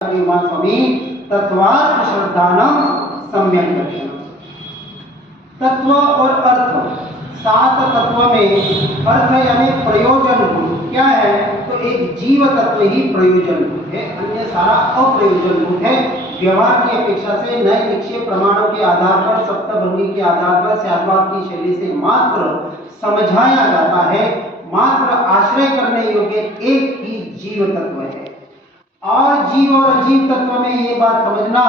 स्वामी तत्वार्थ श्रद्धानम सम्यक दर्शनम। तत्व और अर्थ, सात तत्व में अर्थ यानी प्रयोजन भूत क्या है, तो एक जीव तत्व ही प्रयोजन भूत है, अन्य सारा अप्रयोजन भूत है। व्यवहार की अपेक्षा से नए निश्चय प्रमाणों के आधार पर, सप्तभंगी के आधार पर शास्त्रवाद की शैली से मात्र समझाया जाता है। मात्र आश्रय करने योग्य एक ही जीव तत्व है। और जीव और अजीव तत्व में ये बात समझना,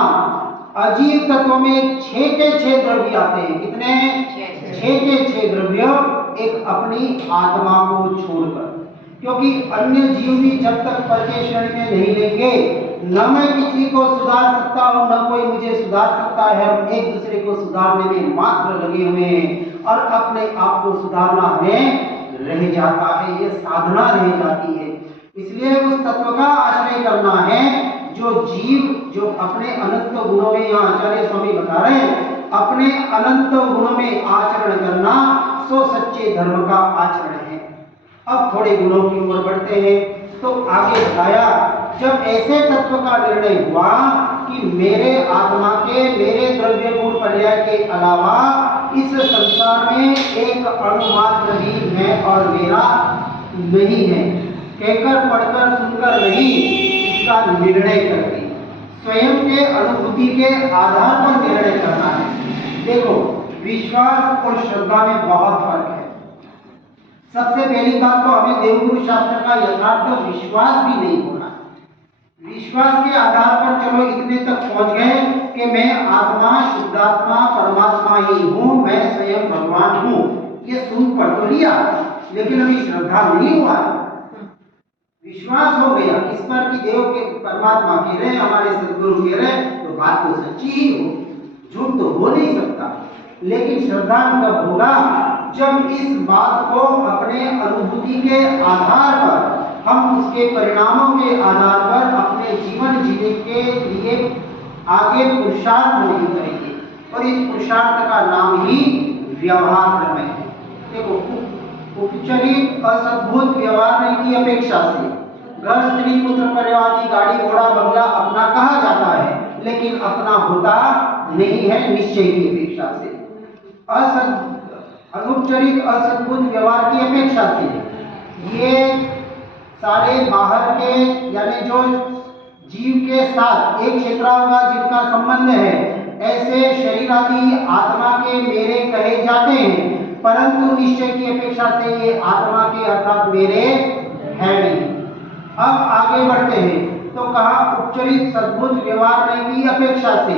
अजीव तत्व में 6 के 6 द्रव्य आते हैं। कितने? 6 के 6 द्रव्य, एक अपनी आत्मा को छोड़कर। क्योंकि अन्य जीव भी जब तक पर के श्रेणी में नहीं लेंगे, न मैं किसी को सुधार सकता हूं, न कोई मुझे सुधार सकता है। हम एक दूसरे को सुधारने में मात्र लगे हुए हैं और अपने आप को सुधारना हमें रह जाता है, ये साधना रह जाती है। इसलिए उस तत्व का आश्रय करना है जो जीव, जो अपने अनंत गुणों में, यहाँ आचार्य स्वामी बता रहे हैं, अपने अनंत गुणों में आचरण करना सो सच्चे धर्म का आचरण है। अब थोड़े गुणों की ओर बढ़ते हैं। तो आगे बताया, जब ऐसे तत्व का निर्णय हुआ कि मेरे आत्मा के, मेरे द्रव्य गुण पर्याय के अलावा इस संसार में एक अणु मात्र भी मैं और मेरा नहीं है, कहकर पढ़कर सुनकर नहीं, इसका निर्णय करती, स्वयं के अनुभूति के आधार पर निर्णय करना है। देखो, विश्वास और श्रद्धा में बहुत फर्क है। सबसे पहली बात तो हमें देवगुरु शास्त्र का यथार्थ विश्वास भी नहीं होना। विश्वास के आधार पर चलो इतने तक पहुंच गए कि मैं आत्मा, शुद्धात्मा, परमात्मा ही हूं, मैं स्वयं भगवान हूं, ये सुन पढ़ तो लिया, लेकिन अभी श्रद्धा नहीं हुआ। विश्वास हो गया इस पर कि देव के परमात्मा कह रहे, हमारे सदगुरु कह रहे, तो बात तो सच्ची ही हो, झूठ तो हो नहीं सकता। लेकिन श्रद्धा कब होगा? जब इस बात को अपने अनुभूति के आधार पर, हम उसके परिणामों के आधार पर अपने जीवन जीने के लिए आगे पुरुषार्थ नहीं करेंगे। और इस पुरुषार्थ का नाम ही व्यवहार क्रम है। देखो, उपचरित असद्भुत व्यवहार की अपेक्षा से घर, स्त्री, पुत्र, परिवार, गाड़ी, घोड़ा, बंगला अपना कहा जाता है, लेकिन अपना होता नहीं है निश्चय की अपेक्षा से। अनुपचरित असद्भुत व्यवहार की अपेक्षा से ये सारे बाहर के, यानी जो जीव के साथ एक क्षेत्रांगा जिनका संबंध है, ऐसे शरीर आदि आत्मा के मेरे कहे जाते हैं, परंतु निश्चय की अपेक्षा से ये आत्मा के अर्थात मेरे है नहीं। अब आगे बढ़ते हैं तो कहा उपचरित सद्भुत व्यवहार की अपेक्षा से।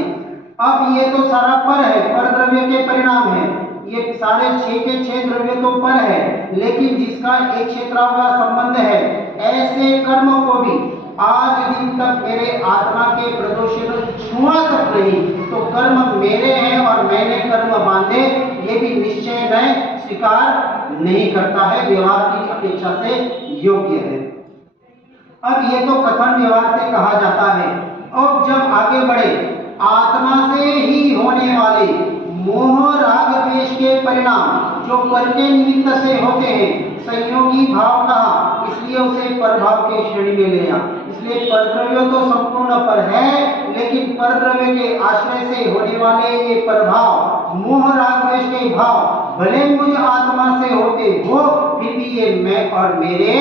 अब ये तो सारा पर है, पर द्रव्य के परिणाम है, ये सारे 6 के 6 द्रव्य तो पर है, लेकिन जिसका एक क्षेत्रांगा संबंध है, ऐसे कर्मों को भी आज दिन तक मेरे आत्मा के प्रदोषण छुआ तक नहीं, तो कर्म मेरे हैं और मैंने कर्म बांधे, ये भी निश्चय में स्वीकार नहीं करता है, व्यवहार की अपेक्षा से योग्य है। अब ये तो कथन व्यवहार से कहा जाता है। अब जब आगे बढ़े, आत्मा से ही होने वाले मोह राग द्वेष के परिणाम जो पर के निमित्त से होते हैं, संयोगी भाव कहा, इसलिए उसे परभाव के श्रेणी में लिया। इसलिए परद्रव्य तो संपूर्ण पर है, लेकिन परद्रव्य के आश्रय से होने वाले ये परभाव, मोह राग द्वेष के भाव भले मुझ आत्मा से होते हो, फिर भी ये मैं और मेरे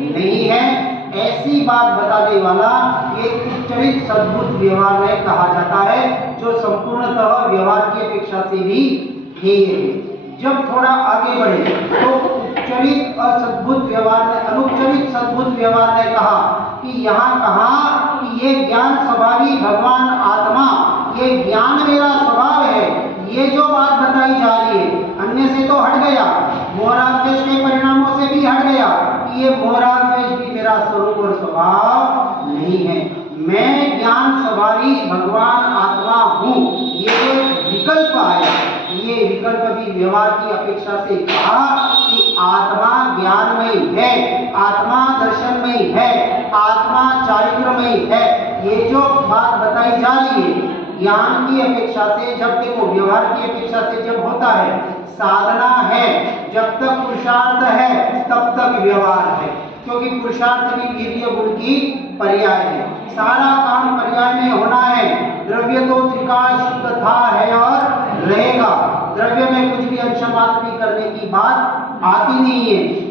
नहीं है, ऐसी बात बताने वाला ये उपचरित सद्भुत व्यवहार में कहा जाता है, जो संपूर्णतः व्यवहार की अपेक्षा से भी हेय है। जब थोड़ा आगे बढ़े तो उपचरित असद्भुत व्यवहार ने, अनुपचरित सद्भुत व्यवहार ने कहा कि यहाँ कहा कि ये ज्ञान स्वभावी भगवान आत्मा, ये ज्ञान मेरा स्वभाव है, ये जो बात बताई जा रही है, अन्य से तो हट गया, मोहराग द्वेष के परिणामों से भी हट गया, कि ये मोहराग द्वेष भी मेरा स्वरूप और स्वभाव नहीं है, मैं ज्ञान स्वभावी भगवान आत्मा हूँ। ये जो विकल्प आया, ये विकल्प भी व्यवहार की अपेक्षा से कहा कि आत्मा ज्ञानमय है, आत्मा दर्शनमय है, आत्मा चारित्रमय है। ये जो बात बताई जा रही है, ज्ञान की अपेक्षा से, जब देखो व्यवहार की अपेक्षा से जब होता है, साधना है, जब तक पुरुषार्थ है तब तक व्यवहार है, क्योंकि पुरुषार्थ भी वीर्य गुण की पर्याय है। सारा काम है। द्रव्य तो त्रिकाल शुद्ध था, है और रहेगा। द्रव्य में कुछ भी अंश मात्र भी करने की बात आती नहीं है।